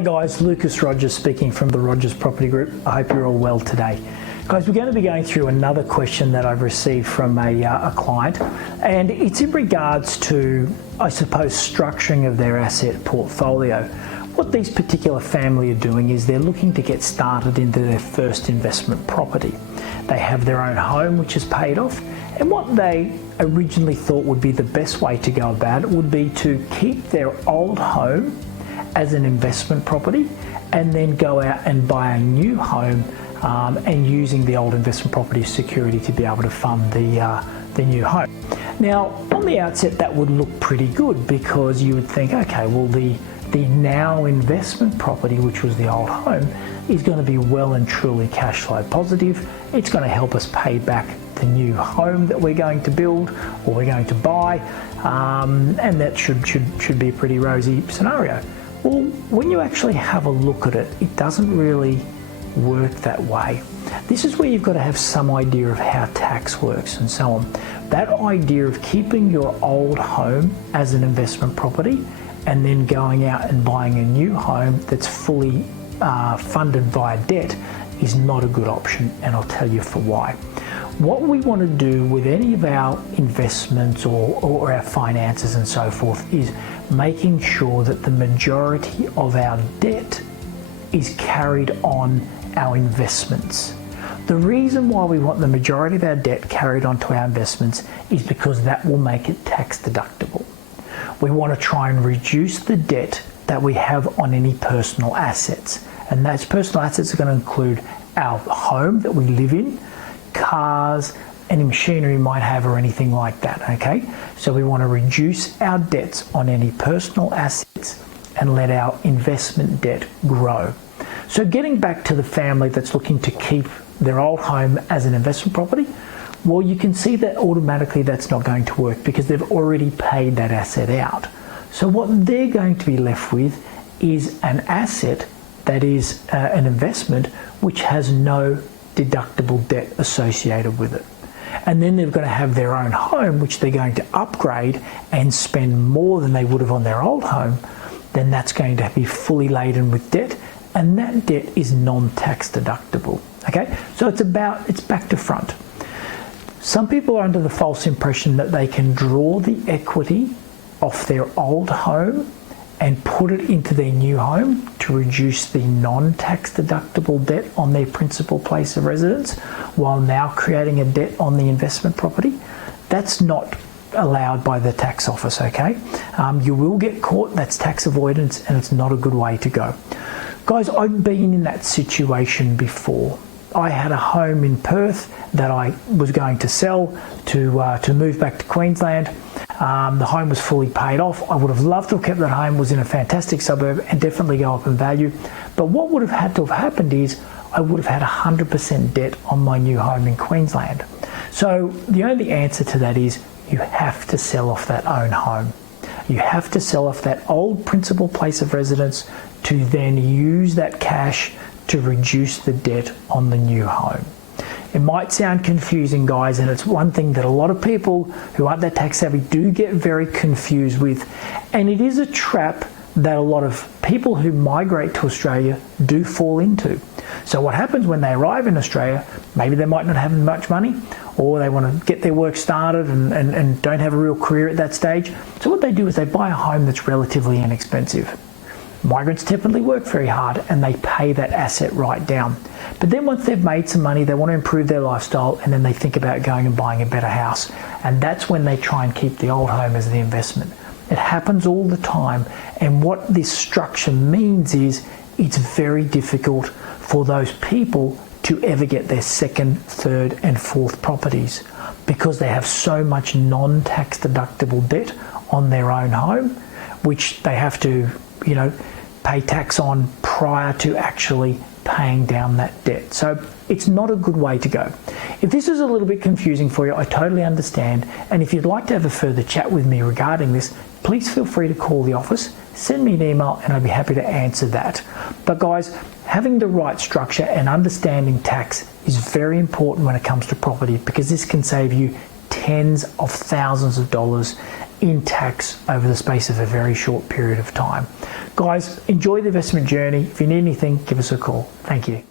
Hi guys, Lucas Rogers speaking from the Rogers Property Group. I hope you're all well today. Guys, we're going to be going through another question that I've received from a client, and it's in regards to, I suppose, structuring of their asset portfolio. What these particular family are doing is they're looking to get started into their first investment property. They have their own home which is paid off, and what they originally thought would be the best way to go about it would be to keep their old home as an investment property and then go out and buy a new home and using the old investment property security to be able to fund the new home. Now, on the outset that would look pretty good because you would think, okay, well the now investment property, which was the old home, is going to be well and truly cash flow positive. It's going to help us pay back the new home that we're going to build or we're going to buy, and that should be a pretty rosy scenario. Well, when you actually have a look at it, it doesn't really work that way. This is where you've got to have some idea of how tax works and so on. That idea of keeping your old home as an investment property and then going out and buying a new home that's fully funded via debt is not a good option, and I'll tell you for why. What we want to do with any of our investments or our finances and so forth is making sure that the majority of our debt is carried on our investments. The reason why we want the majority of our debt carried onto our investments is because that will make it tax deductible. We want to try and reduce the debt that we have on any personal assets, and those personal assets are going to include our home that we live in, cars, any machinery we might have or anything like that, okay? So we want to reduce our debts on any personal assets and let our investment debt grow. So getting back to the family that's looking to keep their old home as an investment property, well, you can see that automatically that's not going to work because they've already paid that asset out. So what they're going to be left with is an asset that is an investment which has no deductible debt associated with it. And then they're going to have their own home which they're going to upgrade and spend more than they would have on their old home. Then that's going to be fully laden with debt, and that debt is non-tax deductible. Okay, so it's back to front. Some people are under the false impression that they can draw the equity off their old home and put it into their new home to reduce the non-tax deductible debt on their principal place of residence while now creating a debt on the investment property. That's not allowed by the tax office, okay? You will get caught, that's tax avoidance, and it's not a good way to go. Guys, I've been in that situation before. I had a home in Perth that I was going to sell to move back to Queensland. The home was fully paid off. I would have loved to have kept that home, was in a fantastic suburb and definitely go up in value. But what would have had to have happened is I would have had 100% debt on my new home in Queensland. So the only answer to that is you have to sell off that own home. You have to sell off that old principal place of residence to then use that cash to reduce the debt on the new home. It might sound confusing, guys, and it's one thing that a lot of people who aren't that tax savvy do get very confused with, and it is a trap that a lot of people who migrate to Australia do fall into. So what happens when they arrive in Australia, maybe they might not have much money, or they want to get their work started and don't have a real career at that stage. So what they do is they buy a home that's relatively inexpensive. Migrants typically work very hard and they pay that asset right down. But then once they've made some money, they want to improve their lifestyle, and then they think about going and buying a better house. And that's when they try and keep the old home as the investment. It happens all the time. And what this structure means is it's very difficult for those people to ever get their second, third and fourth properties because they have so much non-tax deductible debt on their own home, which they have to, pay tax on prior to actually paying down that debt. So it's not a good way to go. If this is a little bit confusing for you, I totally understand. And if you'd like to have a further chat with me regarding this, please feel free to call the office, send me an email, and I'd be happy to answer that. But guys, having the right structure and understanding tax is very important when it comes to property, because this can save you tens of thousands of dollars in tax over the space of a very short period of time. Guys, enjoy the investment journey. If you need anything, give us a call. Thank you.